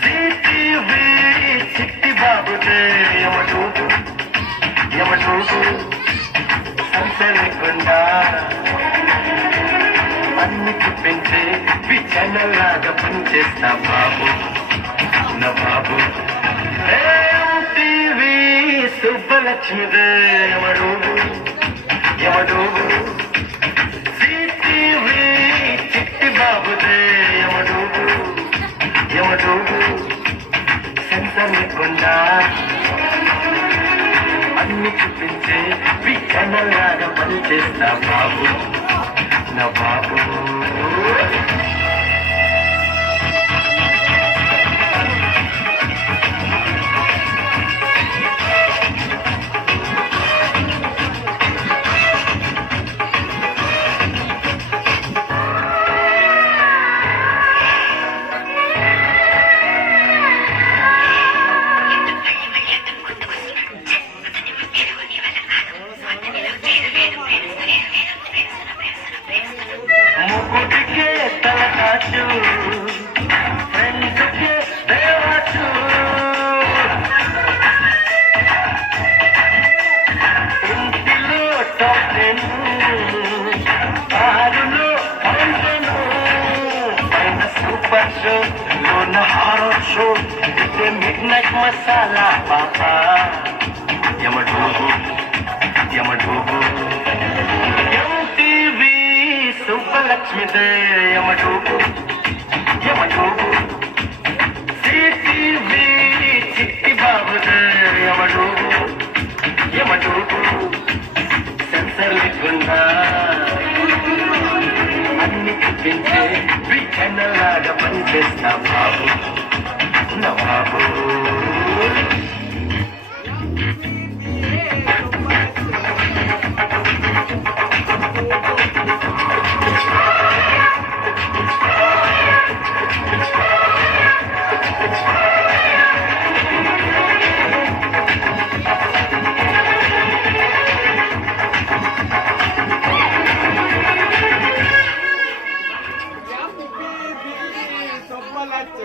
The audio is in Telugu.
సిటీవీ చిట్టి బాబుదే యమడూబు యమడూబు సంచలకుండా అన్నికి పెంచే విచనలాగా పనిచేస్తా బాబు నా బాబు. టీవీ సుబ్బలక్ష్మిదే యమడూబు యమడూబు సిటీవీ చిట్టి బాబుదే యమడూబు యమడూబు సంచలకుండా అన్ని చూపించే విచనలాగా పనిచేస్తా బాబు నా బాబు. ముకుటికే తలకాచు ఫ్రెండ్స్కే దేవాచు ఇంటిలో టాప్టెన్ కారులో ఫౌంటెను పైన సూపర్ షో లోన హారర్ షో ఇదే మిడ్ నైట్ మసాలా పాపా యమడూబు యమడూబు సుబ్బలక్ష్మిదే యమడూబు యమడూబు సిటీవీ చిట్టి బాబుదే యమడూబు యమడూబు సెన్సర్ లేకుండా అన్ని చూపించే విచనలాగా పనిచేస్తా బాబు నా బాబు.